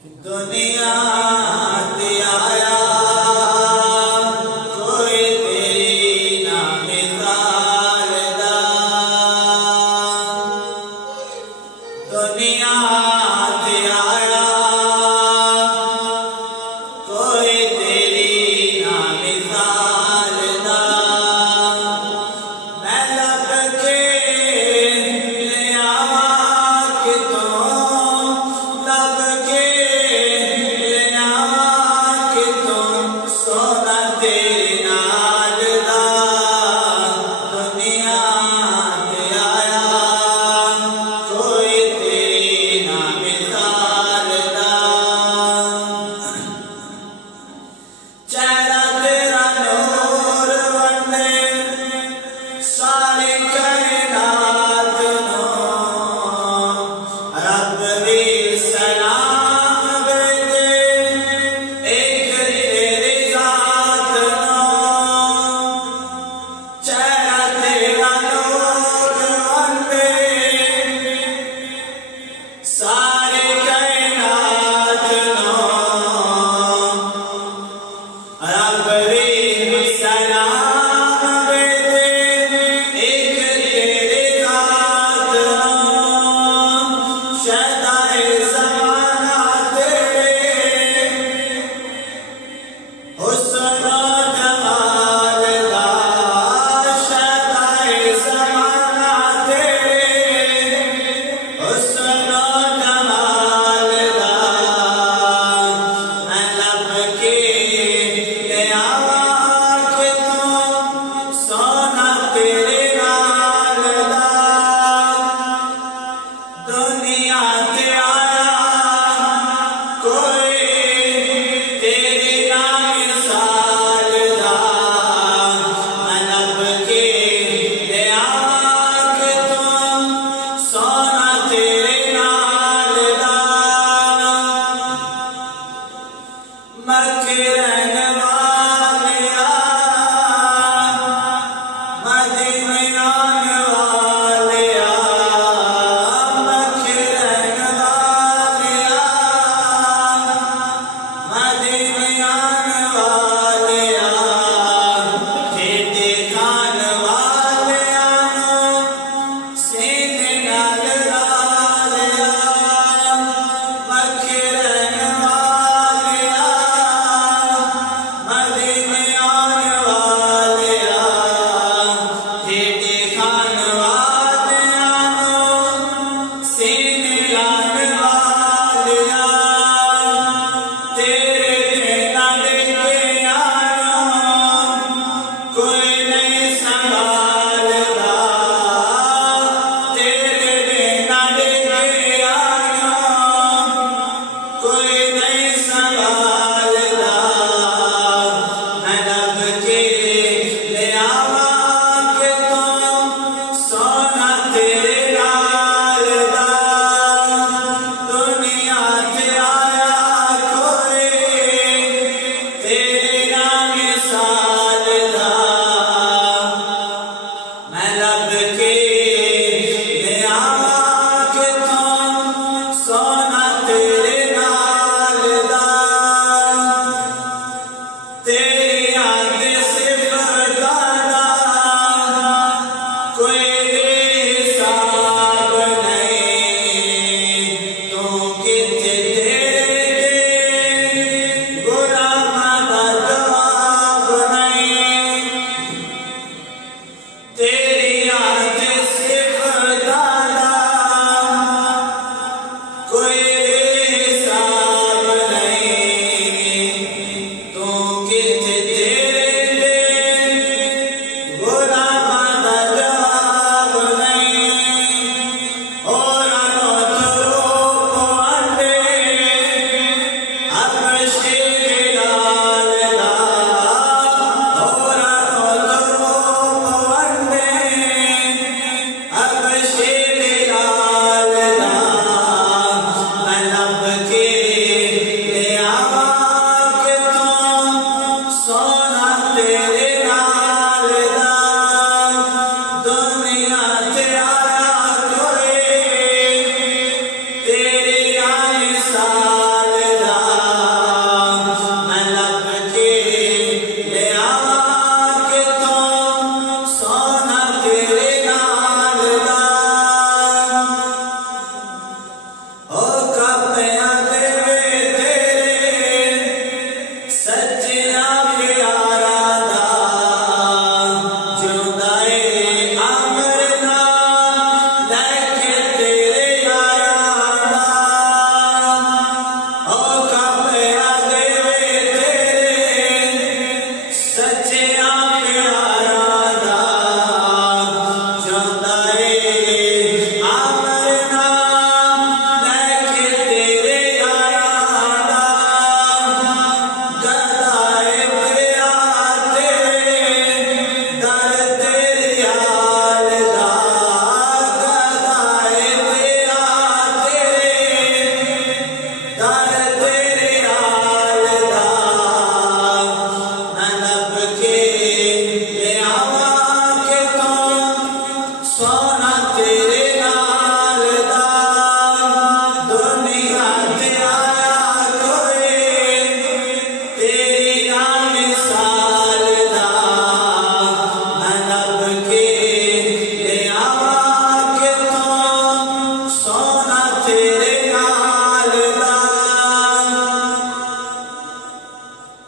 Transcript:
दुनिया ते आया कोई तेरी ना मिसाल दा। दुनिया ते आया कोई तेरी ना मिसाल दा। मैं लब के ले आवा कितों, लब के ले आवा कितों सोना तेरे नाल दा। दुनिया ते आया कोई तेरी ना मिसाल दा। चेहरा तेरा नूर वंडे सारी कायनात नू, रब दी सलाम दे एक तेरी जात नू। चेहरा तेरा नूर वंडे सारी कायनात नू, रब दी सलाम दे एक तेरी जात नू। शदाए ज़माना तेरे हुस्न जमाल दा। शदाए ज़माना तेरे हुस्न जमाल दा। मैं लब के ले आवा कितों सोना तेरे नाल दा। दुनिया ते आया कोई तेरी ना मिसाल दा। मैं लब के ले आवा कितों सोना तेरे नाल दा। मकरन वालिया मदीनान वालिया, मकरन वालिया मदीनान वालिया, खेते खान वालिया सीने नाल लालिया। मकरन वालिया मदीनान वालिया, खेते खान वालिया सीने लाल वालिया। तेरे नाल के आया कोई नहीं संभालदा। तेरे नाल के आया कोई नहीं संभालदा। मैं लब के ले आवा कितों सोना तेरे नाल दा। दुनिया ते आया कोई तेरे ना मिसाल दा। मैं लब के ले आवा कितों सोना तेरे नाल दा। दुनिया ते आया कोई तेरे ना मिसाल दा। मैं लब के ले आवा कितों सोना तेरे नाल दा। दुनिया ते आया कोई तेरे ना मिसाल दा। मैं लब के ले आवा कितों सोना तेरे नाल दा। तेरी याद सिफाता कोई हिसाब नहीं। तू किथे तेरे गुलामां दा जवाब नहीं। तेरी याद सिफाता कोई हिसाब नहीं। तू किथे तेरे गुलामां दा जवाब नहीं। होरां नो रूप वंडे हबशी बिलाल दा। होरां नो रूप वंडे हबशी बिलाल दा। मैं लब के ले आवा कितों सोना तेरे नाल दा। दुनिया ते आया कोई तेरी ना मिसाल